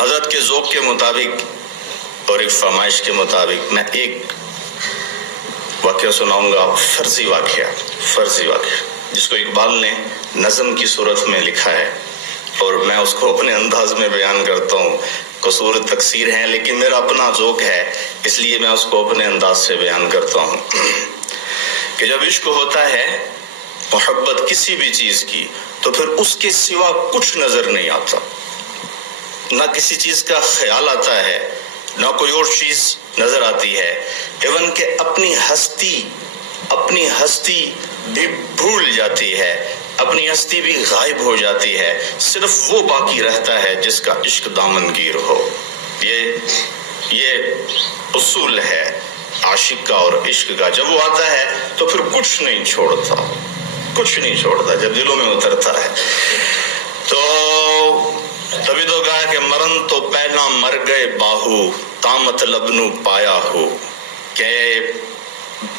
حضرت کے ذوق کے مطابق اور ایک فرمائش کے مطابق میں ایک واقعہ سناؤں گا، فرضی واقعہ جس کو اقبال نے نظم کی صورت میں لکھا ہے، اور میں اس کو اپنے انداز میں بیان کرتا ہوں۔ قصور تقصیر ہیں لیکن میرا اپنا ذوق ہے، اس لیے میں اس کو اپنے انداز سے بیان کرتا ہوں کہ جب عشق ہوتا ہے، محبت کسی بھی چیز کی، تو پھر اس کے سوا کچھ نظر نہیں آتا، نہ کسی چیز کا خیال آتا ہے، نہ کوئی اور چیز نظر آتی ہے، ایون کہ اپنی ہستی بھی بھول جاتی ہے، اپنی ہستی بھی غائب ہو جاتی ہے، صرف وہ باقی رہتا ہے جس کا عشق دامنگیر ہو۔ یہ اصول ہے عاشق کا اور عشق کا۔ جب وہ آتا ہے تو پھر کچھ نہیں چھوڑتا جب دلوں میں اترتا ہے۔ تو تبھی تو کہا کہ مرن تو پہلا مر گئے باہو، تا مطلب نو پایا ہو، کہ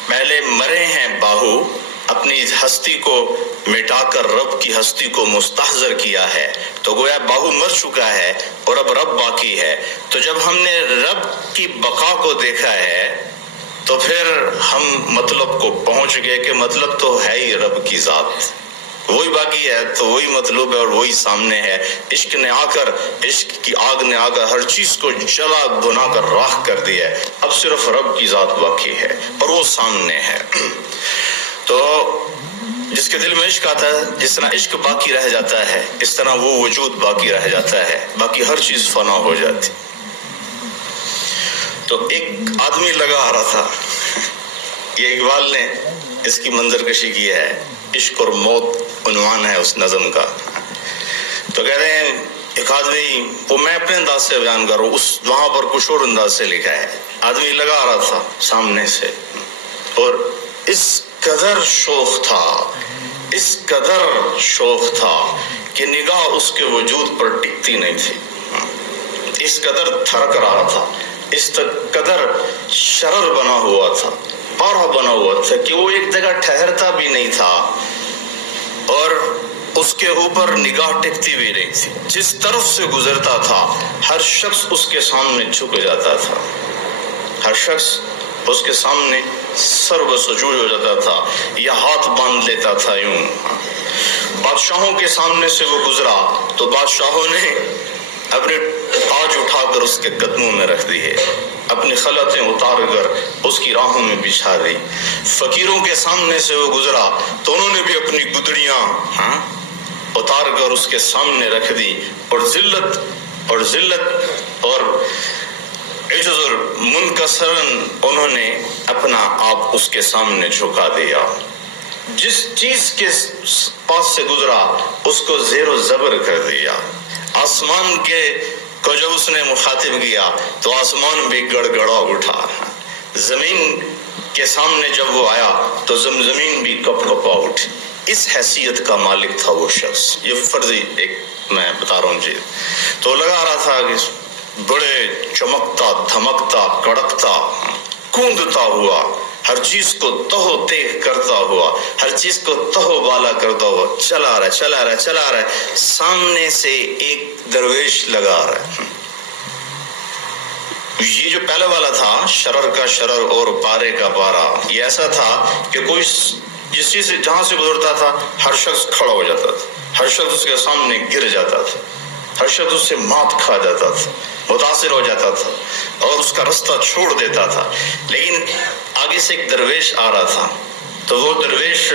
پہلے مرے ہیں باہو، اپنی ہستی کو مٹا کر رب کی ہستی کو مستحضر کیا ہے، تو گویا باہو مر چکا ہے اور اب رب باقی ہے۔ تو جب ہم نے رب کی بقا کو دیکھا ہے تو پھر ہم مطلب کو پہنچ گئے کہ مطلب تو ہے ہی رب کی ذات، وہی باقی ہے، تو وہی مطلوب ہے اور وہی سامنے ہے۔ عشق کی آگ نے آ کر ہر چیز کو جلا بنا کر راکھ کر دیا ہے، اب صرف رب کی ذات باقی ہے اور وہ سامنے ہے۔ تو جس کے دل میں عشق آتا ہے، جس طرح عشق باقی رہ جاتا ہے، اس طرح وہ وجود باقی رہ جاتا ہے، باقی ہر چیز فنا ہو جاتی۔ تو ایک آدمی لگا آ رہا تھا، یہ اقبال نے اس کی منظر کشی کی ہے، عشق اور موت عنوان ہے اس نظم کا۔ تو کہہ رہے ہیں ایک آدمی، وہ میں اپنے انداز سے بیان کر رہا ہوں، وہاں پر کچھ اور انداز سے لکھا ہے۔ آدمی لگا آ رہا تھا سامنے سے اور اس قدر شوق تھا کہ نگاہ اس کے وجود پر ٹکتی نہیں تھی، اس قدر تھرک رہا تھا، اس قدر شرر بنا ہوا تھا، پارہ بنا ہوا تھا کہ وہ ایک جگہ ٹھہرتا بھی نہیں تھا اور اس کے اوپر نگاہ ٹکتی بھی نہیں تھی۔ جس طرف سے گزرتا تھا ہر شخص اس کے سامنے جھک جاتا تھا، ہر شخص اس کے سامنے سر و سجود ہو جاتا تھا یا ہاتھ باندھ لیتا تھا یوں۔ بادشاہوں کے سامنے سے وہ گزرا تو بادشاہوں نے اپنے تاج اٹھا کر اس کے قدموں میں رکھ دیے، اپنی خلعتیں اتار کر اس کی راہوں میں بچھا دی۔ فقیروں کے سامنے سے وہ گزرا تو انہوں نے بھی اپنی گدڑیاں اتار کر اس کے سامنے رکھ دی، اور ذلت اور عجز اور منکسرن انہوں نے اپنا آپ اس کے سامنے جھکا دیا۔ جس چیز کے پاس سے گزرا اس کو زیر و زبر کر دیا۔ آسمان کو جب اس نے مخاطب کیا تو آسمان بھی گڑ گڑا اٹھا، زمین کے سامنے جب وہ آیا تو زمین بھی کپ کپا اٹھی۔ اس حیثیت کا مالک تھا وہ شخص۔ یہ فرضی ایک میں بتا رہا ہوں جی۔ تو لگا رہا تھا کہ بڑے چمکتا دھمکتا کڑکتا کوندتا ہوا، ہر چیز کو تہو تیغ کرتا ہوا، ہر چیز کو تہو بالا کرتا ہوا چلا رہا ہے۔ سامنے سے ایک درویش لگا رہا ہے۔ یہ جو پہلے والا تھا، شرر کا شرر اور پارے کا پارا، یہ ایسا تھا کہ کوئی جس چیز سے جہاں سے گزرتا تھا ہر شخص کھڑا ہو جاتا تھا، ہر شخص اس کے سامنے گر جاتا تھا، ہر شخص اس سے مات کھا جاتا تھا، متاثر ہو جاتا تھا اور اس کا رستہ چھوڑ دیتا تھا۔ لیکن آگے سے ایک درویش آ رہا تھا تو وہ درویش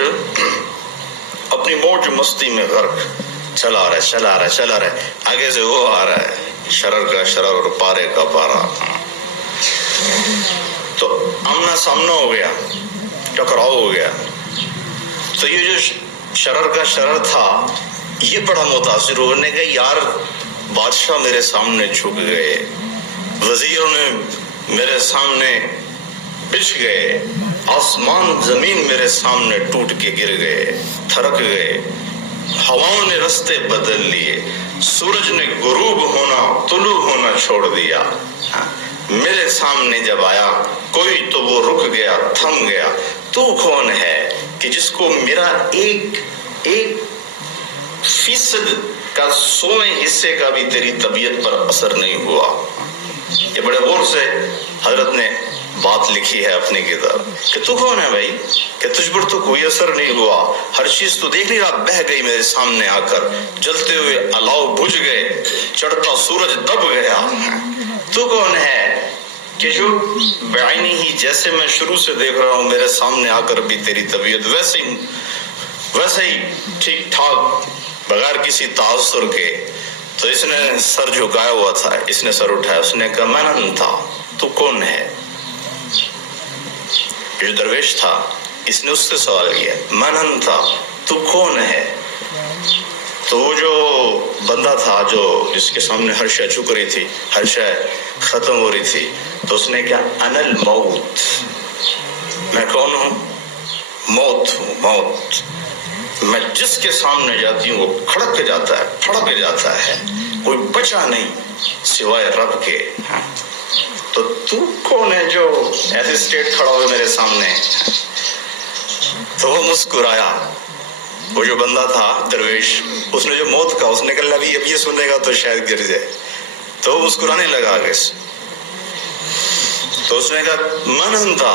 اپنی موج مستی میں غرق چلا رہا ہے، آگے سے وہ آ رہا ہے، شرر کا شرر اور پارے کا پارا۔ تو آمنا سامنا ہو گیا، ٹکراؤ ہو گیا۔ تو یہ جو شرر کا شرر تھا یہ بڑا متاثر ہونے کا، یار بادشاہ میرے سامنے جھک گئے، وزیروں نے میرے سامنے بچھ گئے، آسمان زمین میرے سامنے ٹوٹ کے گر گئے، تھرک گئے، ہواؤں نے رستے بدل لیے، سورج نے غروب ہونا طلوع ہونا چھوڑ دیا۔ میرے سامنے جب آیا کوئی تو وہ رک گیا، تھم گیا۔ تو کون ہے کہ جس کو میرا ایک فیصد کا 100ویں حصے کا بھی تیری طبیعت پر اثر نہیں ہوا. یہ بڑے غور سے حضرت نے بات لکھی ہے اپنی کتاب کہ تو کون ہے بھائی کہ تجھ پر تو کوئی اثر نہیں ہوا, ہر چیز تو دیکھ نہیں رہا, بہہ گئی میرے سامنے آ کر, جلتے ہوئے الاؤ بجھ گئے, چڑھتا سورج دب گیا. تو کون ہے کہ جو بعینی ہی جیسے میں شروع سے دیکھ رہا ہوں میرے سامنے آ کر بھی تیری طبیعت ویسے ہی ٹھیک ٹھاک بغیر کسی تاثر کے. تو اس نے سر جھکایا ہوا تھا, اس نے سر اٹھایا, اس نے کہا من انتا, تو کون ہے. جو درویش تھا اس نے اس سے سوال کیا من انتا, تو کون ہے. تو وہ جو بندہ تھا جو جس کے سامنے ہر شے جھک رہی تھی, ہر شے ختم ہو رہی تھی, تو اس نے کہا انا الموت, میں کون ہوں, موت ہوں, موت. میں جس کے سامنے جاتی ہوں وہ کھڑک جاتا ہے, پھڑک جاتا ہے, کوئی بچا نہیں سوائے رب کے. تو تو کون ہے جو ایسے اسٹیٹ کھڑا ہوئے میرے سامنے. تو وہ مسکرایا, وہ جو بندہ تھا درویش, اس نے جو موت کہا, اس نے کہا اب یہ سنے گا تو شاید گر جائے. تو وہ مسکرانے لگا آگے سے. تو اس نے کہا من انتا,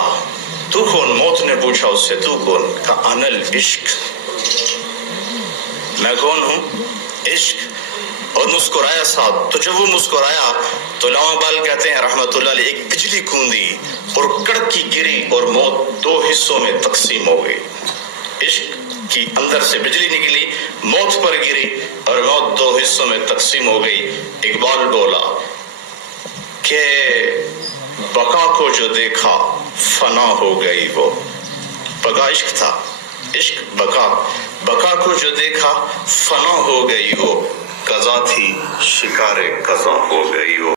تو کون. موت نے پوچھا اس سے تو کون, کہا انا العشق, میں کون ہوں, عشق. اور مسکرایا صاحب. تو جب وہ مسکرایا تو علامہ اقبال کہتے ہیں رحمت اللہ علیہ, ایک بجلی کوندی اور کڑکی گری اور موت 2 حصوں میں تقسیم ہو گئی. عشق کی اندر سے بجلی نکلی, موت پر گری اور موت 2 حصوں میں تقسیم ہو گئی. اقبال بولا کہ بقا کو جو دیکھا فنا ہو گئی وہ. بقا عشق تھا, عشق بقا, بقا کو جو دیکھا فنا ہو گئی وہ, قضا تھی شکار قضا ہو گئی وہ.